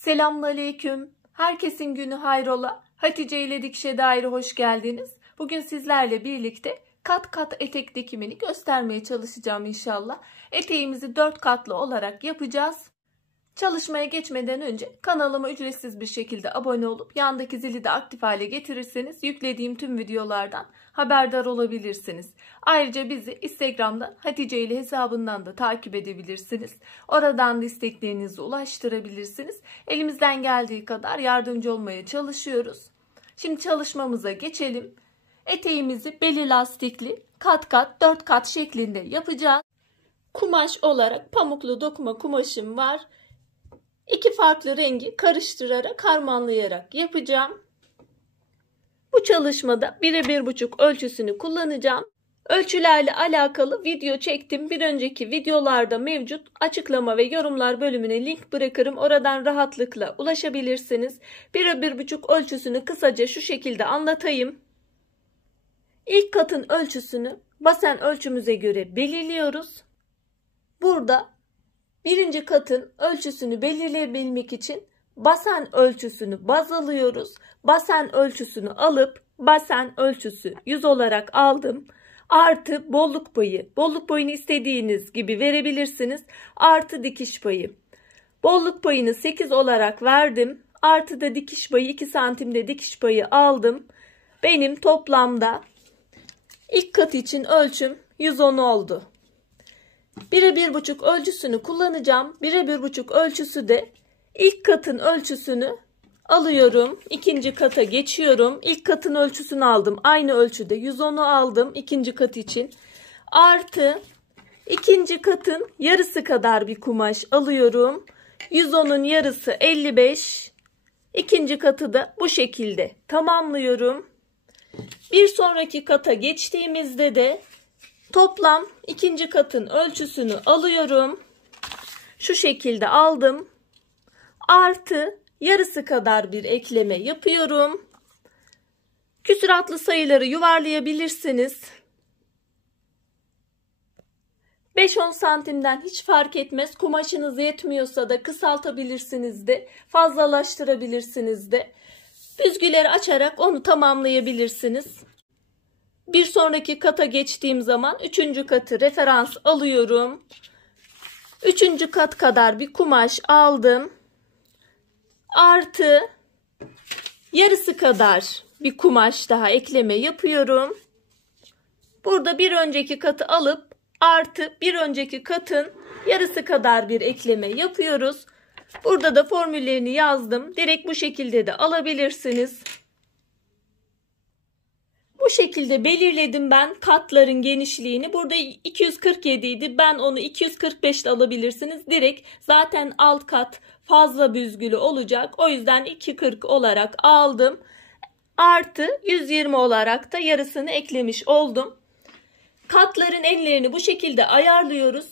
Selamünaleyküm. Herkesin günü hayrola. Hatice ile Dikişe Dair'e hoş geldiniz. Bugün sizlerle birlikte kat kat etek dikimini göstermeye çalışacağım inşallah. Eteğimizi 4 katlı olarak yapacağız. Çalışmaya geçmeden önce kanalıma ücretsiz bir şekilde abone olup yandaki zili de aktif hale getirirseniz yüklediğim tüm videolardan haberdar olabilirsiniz. Ayrıca bizi Instagram'dan Hatice ile hesabından da takip edebilirsiniz. Oradan da isteklerinizi ulaştırabilirsiniz. Elimizden geldiği kadar yardımcı olmaya çalışıyoruz. Şimdi çalışmamıza geçelim. Eteğimizi beli lastikli kat kat 4 kat şeklinde yapacağız. Kumaş olarak pamuklu dokuma kumaşım var. 2 farklı rengi karıştırarak, harmanlayarak yapacağım. Bu çalışmada 1'e 1,5 ölçüsünü kullanacağım. Ölçülerle alakalı video çektim. Bir önceki videolarda mevcut. Açıklama ve yorumlar bölümüne link bırakırım. Oradan rahatlıkla ulaşabilirsiniz. 1'e 1,5 ölçüsünü kısaca şu şekilde anlatayım. İlk katın ölçüsünü basen ölçümüze göre belirliyoruz. Burada birinci katın ölçüsünü belirleyebilmek için basen ölçüsünü baz alıyoruz. Basen ölçüsünü alıp basen ölçüsü 100 olarak aldım. Artı bolluk payı. Bolluk payını istediğiniz gibi verebilirsiniz. Artı dikiş payı. Bolluk payını 8 olarak verdim. Artı da dikiş payı 2 santimde dikiş payı aldım. Benim toplamda ilk kat için ölçüm 110 oldu. 1'e 1,5 ölçüsünü kullanacağım. 1'e 1,5 ölçüsü de ilk katın ölçüsünü alıyorum. İkinci kata geçiyorum. İlk katın ölçüsünü aldım. Aynı ölçüde 110'u aldım ikinci kat için. Artı ikinci katın yarısı kadar bir kumaş alıyorum. 110'un yarısı 55. İkinci katı da bu şekilde tamamlıyorum. Bir sonraki kata geçtiğimizde de toplam ikinci katın ölçüsünü alıyorum. Şu şekilde aldım. Artı yarısı kadar bir ekleme yapıyorum. Küsuratlı sayıları yuvarlayabilirsiniz. 5-10 santimden hiç fark etmez. Kumaşınız yetmiyorsa da kısaltabilirsiniz de, fazlalaştırabilirsiniz de. Büzgüleri açarak onu tamamlayabilirsiniz. Bir sonraki kata geçtiğim zaman 3. katı referans alıyorum. 3. kat kadar bir kumaş aldım. Artı yarısı kadar bir kumaş daha ekleme yapıyorum. Burada bir önceki katı alıp artı bir önceki katın yarısı kadar bir ekleme yapıyoruz. Burada da formüllerini yazdım. Direkt bu şekilde de alabilirsiniz. Bu şekilde belirledim ben katların genişliğini. Burada 247 idi. Ben onu 245 de alabilirsiniz. Direkt zaten alt kat fazla büzgülü olacak. O yüzden 240 olarak aldım. Artı 120 olarak da yarısını eklemiş oldum. Katların enlerini bu şekilde ayarlıyoruz.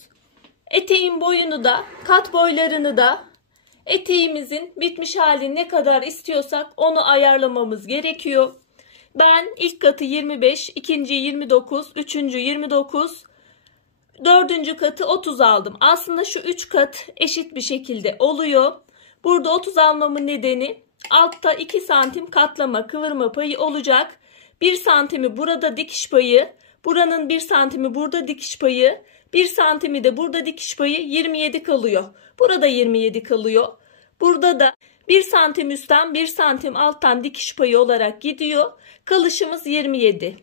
Eteğin boyunu da, kat boylarını da eteğimizin bitmiş halini ne kadar istiyorsak onu ayarlamamız gerekiyor. Ben ilk katı 25, ikinciyi 29, üçüncü 29, dördüncü katı 30 aldım. Aslında şu 3 kat eşit bir şekilde oluyor. Burada 30 almamın nedeni altta 2 santim katlama kıvırma payı olacak. 1 santimi burada dikiş payı, buranın 1 santimi burada dikiş payı, 1 santimi de burada dikiş payı 27 kalıyor. Burada 27 kalıyor. Burada da 1 santim üstten 1 santim alttan dikiş payı olarak gidiyor. Kalışımız 27.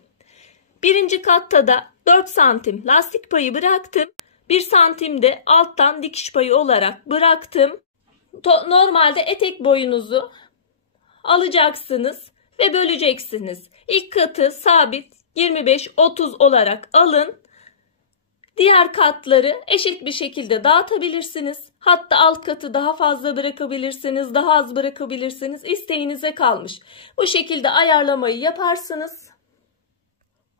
Birinci katta da 4 santim lastik payı bıraktım. 1 santim de alttan dikiş payı olarak bıraktım. Normalde etek boyunuzu alacaksınız ve böleceksiniz. İlk katı sabit 25-30 olarak alın. Diğer katları eşit bir şekilde dağıtabilirsiniz. Hatta alt katı daha fazla bırakabilirsiniz, daha az bırakabilirsiniz. İsteğinize kalmış. Bu şekilde ayarlamayı yaparsınız.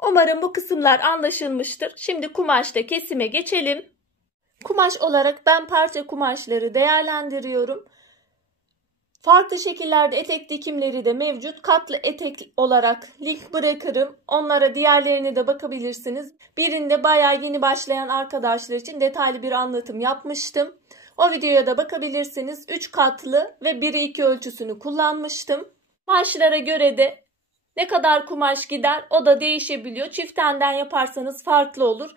Umarım bu kısımlar anlaşılmıştır. Şimdi kumaşta kesime geçelim. Kumaş olarak ben parça kumaşları değerlendiriyorum. Farklı şekillerde etek dikimleri de mevcut. Katlı etek olarak link bırakırım. Onlara diğerlerine de bakabilirsiniz. Birinde bayağı yeni başlayan arkadaşlar için detaylı bir anlatım yapmıştım. O videoya da bakabilirsiniz. 3 katlı ve 1'e 2 ölçüsünü kullanmıştım. Kumaşlara göre de ne kadar kumaş gider o da değişebiliyor. Çift enden yaparsanız farklı olur.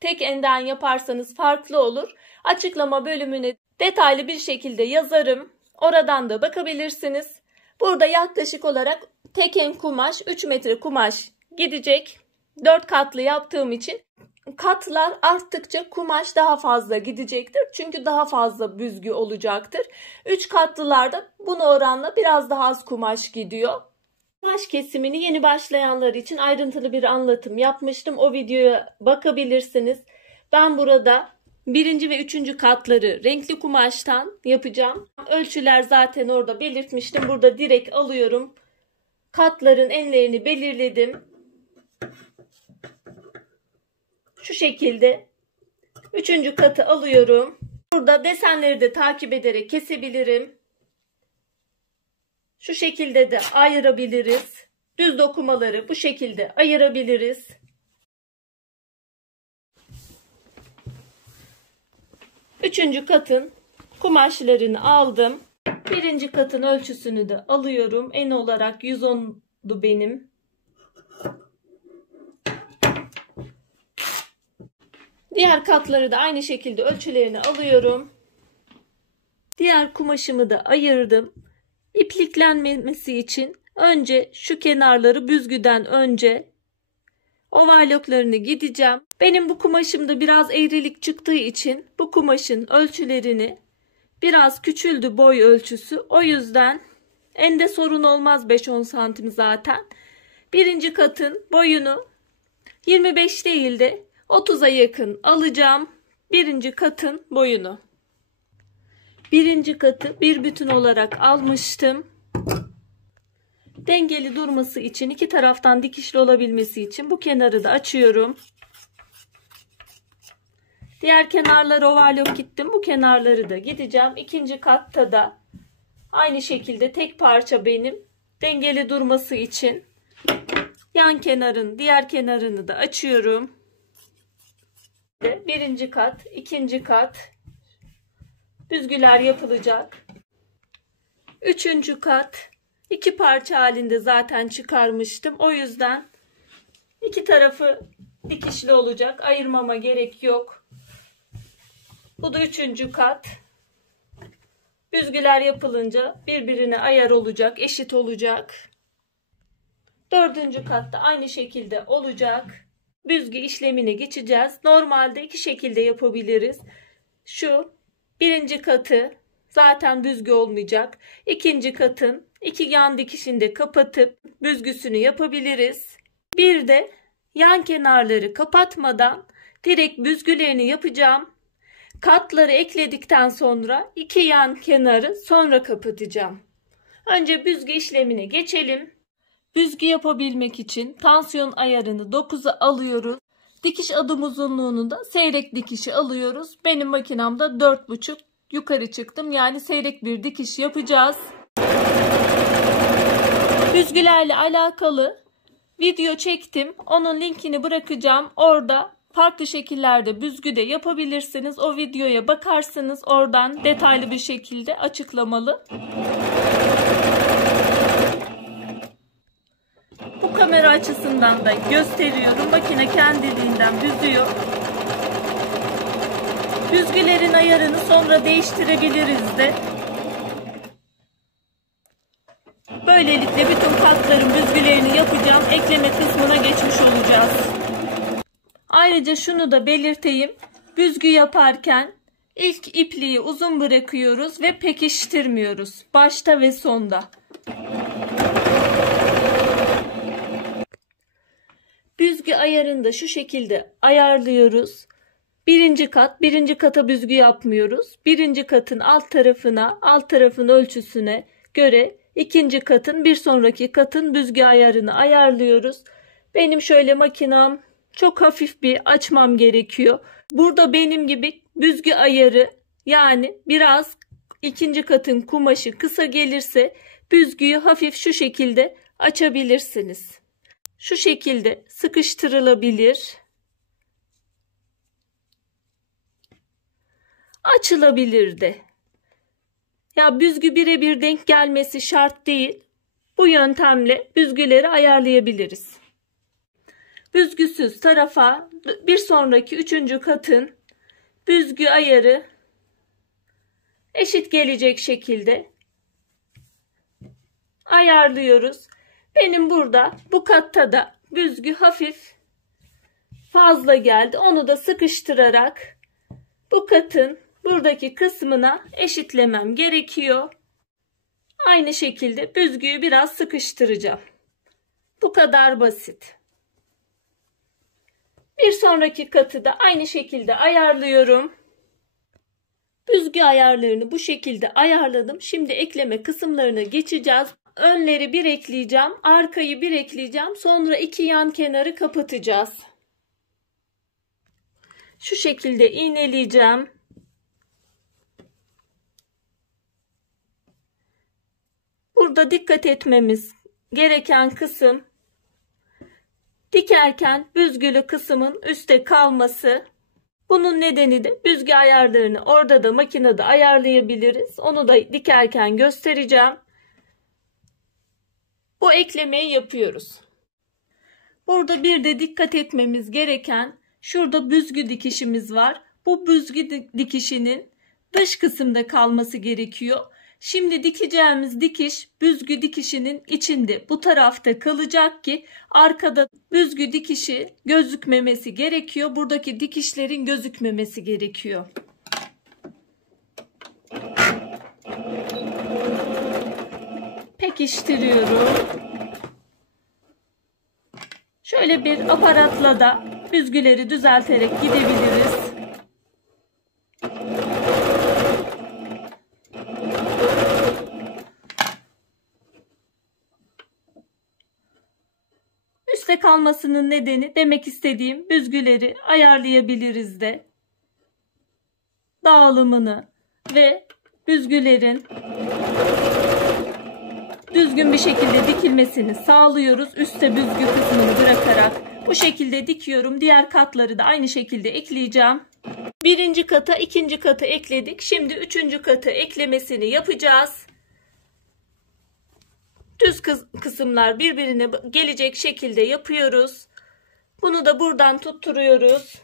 Tek enden yaparsanız farklı olur. Açıklama bölümüne detaylı bir şekilde yazarım. Oradan da bakabilirsiniz. Burada yaklaşık olarak tek en kumaş 3 metre kumaş gidecek. 4 katlı yaptığım için katlar arttıkça kumaş daha fazla gidecektir. Çünkü daha fazla büzgü olacaktır. 3 katlılarda buna oranla biraz daha az kumaş gidiyor. Kumaş kesimini yeni başlayanlar için ayrıntılı bir anlatım yapmıştım. O videoya bakabilirsiniz. Ben burada 1. ve 3. katları renkli kumaştan yapacağım. Ölçüler zaten orada belirtmiştim. Burada direkt alıyorum. Katların enlerini belirledim. Şu şekilde 3. katı alıyorum. Burada desenleri de takip ederek kesebilirim. Şu şekilde de ayırabiliriz. Düz dokumaları bu şekilde ayırabiliriz. Üçüncü katın kumaşlarını aldım. 1. katın ölçüsünü de alıyorum. En olarak 110'du benim. Diğer katları da aynı şekilde ölçülerini alıyorum. Diğer kumaşımı da ayırdım. İpliklenmemesi için önce şu kenarları büzgüden önce overlocklarını gideceğim. Benim bu kumaşımda biraz eğrilik çıktığı için bu kumaşın ölçülerini biraz küçüldü boy ölçüsü. O yüzden ende sorun olmaz 5-10 santim zaten. 1. katın boyunu 25 değil de 30'a yakın alacağım. 1. katın boyunu. 1. katı bir bütün olarak almıştım. Dengeli durması için iki taraftan dikişli olabilmesi için bu kenarı da açıyorum. Diğer kenarları overlock gittim. Bu kenarları da gideceğim. 2. katta da aynı şekilde tek parça benim. Dengeli durması için yan kenarın diğer kenarını da açıyorum. 1. kat, 2. kat büzgüler yapılacak. 3. kat 2 parça halinde zaten çıkarmıştım. O yüzden iki tarafı dikişli olacak. Ayırmama gerek yok. Bu da 3. kat. Büzgüler yapılınca birbirine ayar olacak, eşit olacak. 4. katta aynı şekilde olacak. Büzgü işlemine geçeceğiz. Normalde iki şekilde yapabiliriz. Şu 1. katı zaten büzgü olmayacak. 2. katın 2 yan dikişini de kapatıp büzgüsünü yapabiliriz. Bir de yan kenarları kapatmadan direkt büzgülerini yapacağım. Katları ekledikten sonra 2 yan kenarı sonra kapatacağım. Önce büzgü işlemine geçelim. Büzgü yapabilmek için tansiyon ayarını 9'a alıyoruz. Dikiş adım uzunluğunu da seyrek dikişi alıyoruz. Benim makinamda 4,5 yukarı çıktım. Yani seyrek bir dikiş yapacağız. Büzgülerle alakalı video çektim. Onun linkini bırakacağım. Orada farklı şekillerde büzgü de yapabilirsiniz. O videoya bakarsınız. Oradan detaylı bir şekilde açıklamalı. Bu kamera açısından da gösteriyorum. Makine kendiliğinden büzüyor. Büzgülerin ayarını sonra değiştirebiliriz de. Böylelikle bütün katların büzgülerini yapacağım. Ekleme kısmına geçmiş olacağız. Ayrıca şunu da belirteyim. Büzgü yaparken ilk ipliği uzun bırakıyoruz ve pekiştirmiyoruz. Başta ve sonda. Büzgü ayarını da şu şekilde ayarlıyoruz. 1. kat, 1. kata büzgü yapmıyoruz. 1. katın alt tarafına, alt tarafın ölçüsüne göre 2. katın bir sonraki katın büzgü ayarını ayarlıyoruz. Benim şöyle makinam çok hafif bir açmam gerekiyor. Burada benim gibi büzgü ayarı yani biraz 2. katın kumaşı kısa gelirse büzgüyü hafif şu şekilde açabilirsiniz. Şu şekilde sıkıştırılabilir. açılabilirdi. Ya büzgü birebir denk gelmesi şart değil. Bu yöntemle büzgüleri ayarlayabiliriz. Büzgüsüz tarafa bir sonraki 3. katın büzgü ayarı eşit gelecek şekilde ayarlıyoruz. Benim burada bu katta da büzgü hafif fazla geldi. Onu da sıkıştırarak bu katın buradaki kısmına eşitlemem gerekiyor. Aynı şekilde büzgüyü biraz sıkıştıracağım. Bu kadar basit. Bir sonraki katı da aynı şekilde ayarlıyorum. Büzgü ayarlarını bu şekilde ayarladım. Şimdi ekleme kısımlarına geçeceğiz. Önleri bir ekleyeceğim, arkayı bir ekleyeceğim. Sonra 2 yan kenarı kapatacağız. Şu şekilde iğneleyeceğim. Burada dikkat etmemiz gereken kısım, dikerken büzgülü kısmın üstte kalması. Bunun nedeni de büzgü ayarlarını orada da makinede ayarlayabiliriz. Onu da dikerken göstereceğim. Bu eklemeyi yapıyoruz. Burada bir de dikkat etmemiz gereken, şurada büzgü dikişimiz var. Bu büzgü dikişinin dış kısımda kalması gerekiyor. Şimdi dikeceğimiz dikiş büzgü dikişinin içinde bu tarafta kalacak ki arkada büzgü dikişi gözükmemesi gerekiyor. Buradaki dikişlerin gözükmemesi gerekiyor. Pekiştiriyorum. Şöyle bir aparatla da büzgüleri düzelterek gidebiliriz. Üste kalmasının nedeni, demek istediğim, büzgüleri ayarlayabiliriz de. Dağılımını ve büzgülerin düzgün bir şekilde dikilmesini sağlıyoruz. Üste büzgü kısmını bırakarak bu şekilde dikiyorum. Diğer katları da aynı şekilde ekleyeceğim. Birinci kata, ikinci katı ekledik. Şimdi 3. katı eklemesini yapacağız. Düz kısımlar birbirine gelecek şekilde yapıyoruz. Bunu da buradan tutturuyoruz.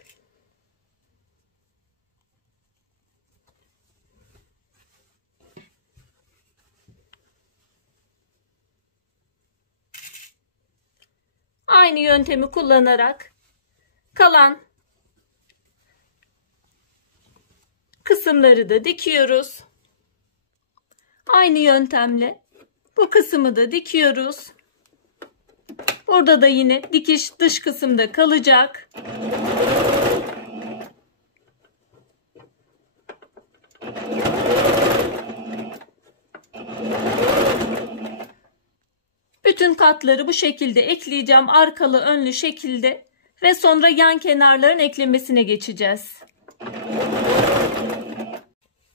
Aynı yöntemi kullanarak kalan kısımları da dikiyoruz. Aynı yöntemle bu kısmı da dikiyoruz. Burada da yine dikiş dış kısımda kalacak. Bütün katları bu şekilde ekleyeceğim, arkalı önlü şekilde ve sonra yan kenarların eklemesine geçeceğiz.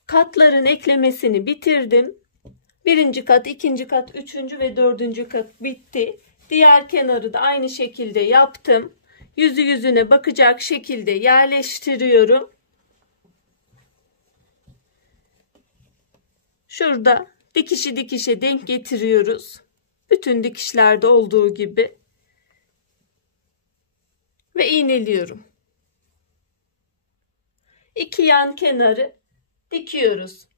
Katların eklemesini bitirdim. Birinci kat, ikinci kat, 3. ve 4. kat bitti. Diğer kenarı da aynı şekilde yaptım. Yüzü yüzüne bakacak şekilde yerleştiriyorum. Şurada dikişi dikişe denk getiriyoruz. Bütün dikişlerde olduğu gibi. Ve iğneliyorum. 2 yan kenarı dikiyoruz.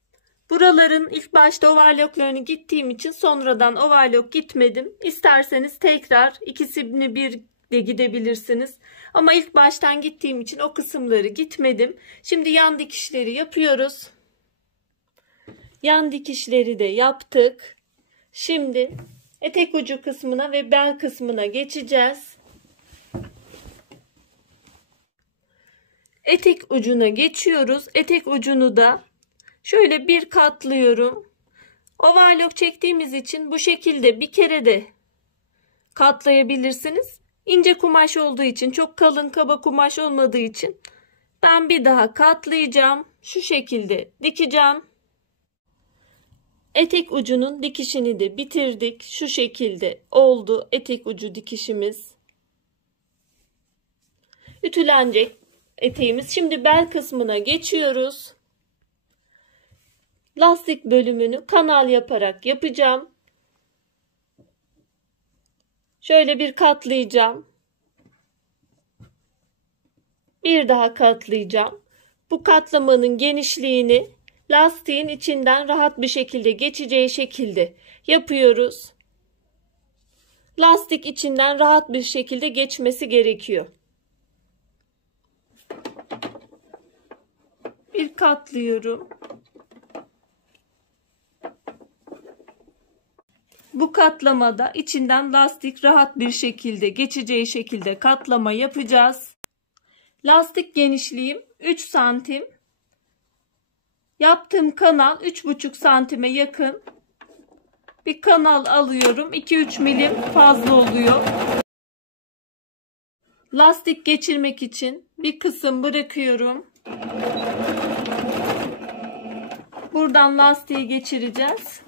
Buraların ilk başta overlocklarını gittiğim için sonradan overlock gitmedim. İsterseniz tekrar ikisini bir de gidebilirsiniz. Ama ilk baştan gittiğim için o kısımları gitmedim. Şimdi yan dikişleri yapıyoruz. Yan dikişleri de yaptık. Şimdi etek ucu kısmına ve bel kısmına geçeceğiz. Etek ucuna geçiyoruz. Etek ucunu da şöyle bir katlıyorum. Overlock çektiğimiz için bu şekilde bir kere de katlayabilirsiniz. İnce kumaş olduğu için, çok kalın kaba kumaş olmadığı için ben bir daha katlayacağım. Şu şekilde dikeceğim. Etek ucunun dikişini de bitirdik. Şu şekilde oldu etek ucu dikişimiz. Ütülenecek eteğimiz. Şimdi bel kısmına geçiyoruz. Lastik bölümünü kanal yaparak yapacağım. Şöyle bir katlayacağım. Bir daha katlayacağım. Bu katlamanın genişliğini lastiğin içinden rahat bir şekilde geçeceği şekilde yapıyoruz. Lastik içinden rahat bir şekilde geçmesi gerekiyor. Bir katlıyorum. Bu katlamada içinden lastik rahat bir şekilde geçeceği şekilde katlama yapacağız. Lastik genişliğim 3 santim. Yaptığım kanal 3,5 santime yakın. Bir kanal alıyorum. 2-3 milim fazla oluyor. Lastik geçirmek için bir kısım bırakıyorum. Buradan lastiği geçireceğiz.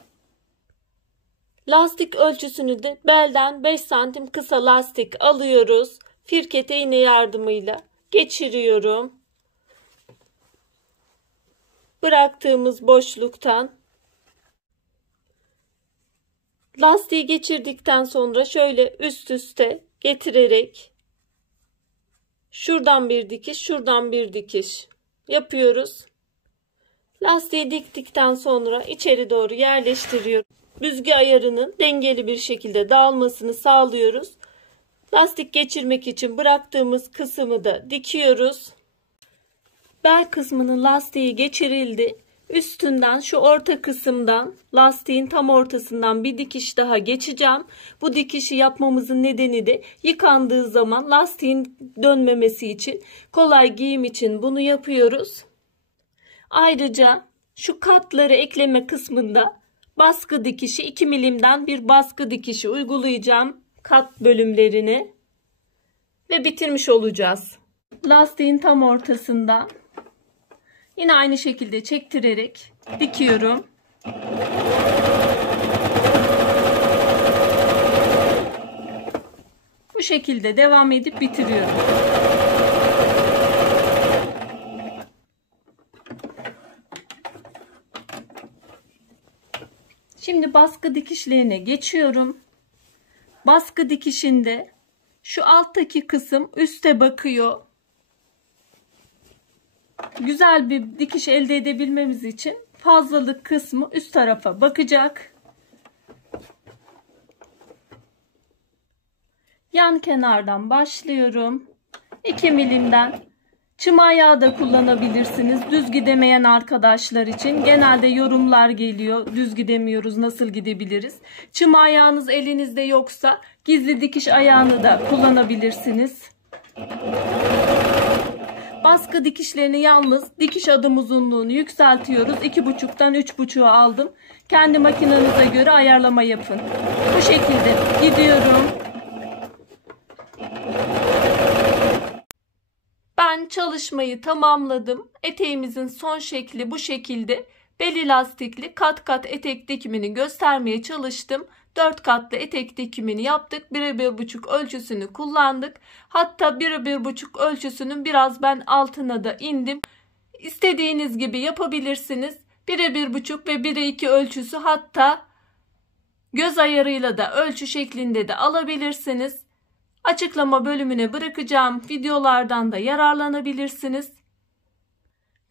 Lastik ölçüsünü de belden 5 santim kısa lastik alıyoruz. Firkete iğne yardımıyla geçiriyorum. Bıraktığımız boşluktan lastiği geçirdikten sonra şöyle üst üste getirerek şuradan bir dikiş, şuradan bir dikiş yapıyoruz. Lastiği diktikten sonra içeri doğru yerleştiriyoruz. Büzgü ayarının dengeli bir şekilde dağılmasını sağlıyoruz. Lastik geçirmek için bıraktığımız kısmı da dikiyoruz. Bel kısmının lastiği geçirildi. Üstünden şu orta kısımdan lastiğin tam ortasından bir dikiş daha geçeceğim. Bu dikişi yapmamızın nedeni de yıkandığı zaman lastiğin dönmemesi için, kolay giyim için bunu yapıyoruz. Ayrıca şu katları ekleme kısmında baskı dikişi 2 milimden bir baskı dikişi uygulayacağım kat bölümlerine ve bitirmiş olacağız. Lastiğin tam ortasından yine aynı şekilde çektirerek dikiyorum. Bu şekilde devam edip bitiriyorum. Şimdi baskı dikişlerine geçiyorum. Baskı dikişinde şu alttaki kısım üste bakıyor. Güzel bir dikiş elde edebilmemiz için fazlalık kısmı üst tarafa bakacak. Yan kenardan başlıyorum. 2 milimden çım ayağı da kullanabilirsiniz. Düz gidemeyen arkadaşlar için genelde yorumlar geliyor. Düz gidemiyoruz, nasıl gidebiliriz? Çım ayağınız elinizde yoksa gizli dikiş ayağını da kullanabilirsiniz. Baskı dikişlerini yalnız dikiş adım uzunluğunu yükseltiyoruz. 2,5'tan 3,5'a aldım. Kendi makinenize göre ayarlama yapın. Bu şekilde gidiyorum. Ben çalışmayı tamamladım. Eteğimizin son şekli bu şekilde. Beli lastikli kat kat etek dikimini göstermeye çalıştım. 4 katlı etek dikimini yaptık. 1'e 1,5 ölçüsünü kullandık. Hatta 1'e 1,5 ölçüsünün biraz ben altına da indim. İstediğiniz gibi yapabilirsiniz. 1'e 1,5 ve 1'e 2 ölçüsü, hatta göz ayarıyla da ölçü şeklinde de alabilirsiniz. Açıklama bölümüne bırakacağım videolardan da yararlanabilirsiniz.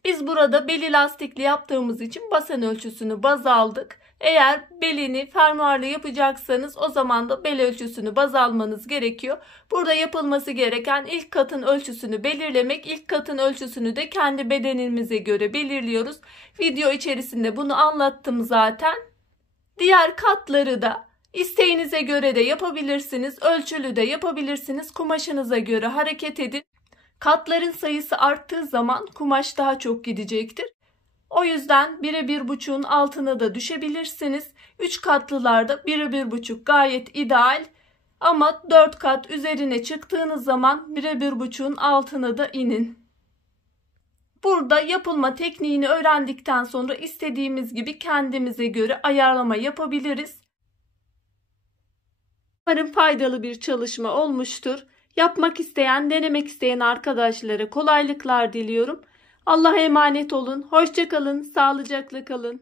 Biz burada beli lastikli yaptığımız için basen ölçüsünü baz aldık. Eğer belini fermuarlı yapacaksanız o zaman da bel ölçüsünü baz almanız gerekiyor. Burada yapılması gereken ilk katın ölçüsünü belirlemek. İlk katın ölçüsünü de kendi bedenimize göre belirliyoruz. Video içerisinde bunu anlattım zaten. Diğer katları da İsteğinize göre de yapabilirsiniz. Ölçülü de yapabilirsiniz. Kumaşınıza göre hareket edin. Katların sayısı arttığı zaman kumaş daha çok gidecektir. O yüzden 1'e 1,5'un altına da düşebilirsiniz. 3 katlılarda 1'e 1,5 gayet ideal. Ama 4 kat üzerine çıktığınız zaman 1'e 1,5'un altına da inin. Burada yapılma tekniğini öğrendikten sonra istediğimiz gibi kendimize göre ayarlama yapabiliriz. Umarım faydalı bir çalışma olmuştur. Yapmak isteyen, denemek isteyen arkadaşlara kolaylıklar diliyorum. Allah'a emanet olun. Hoşça kalın, sağlıcakla kalın.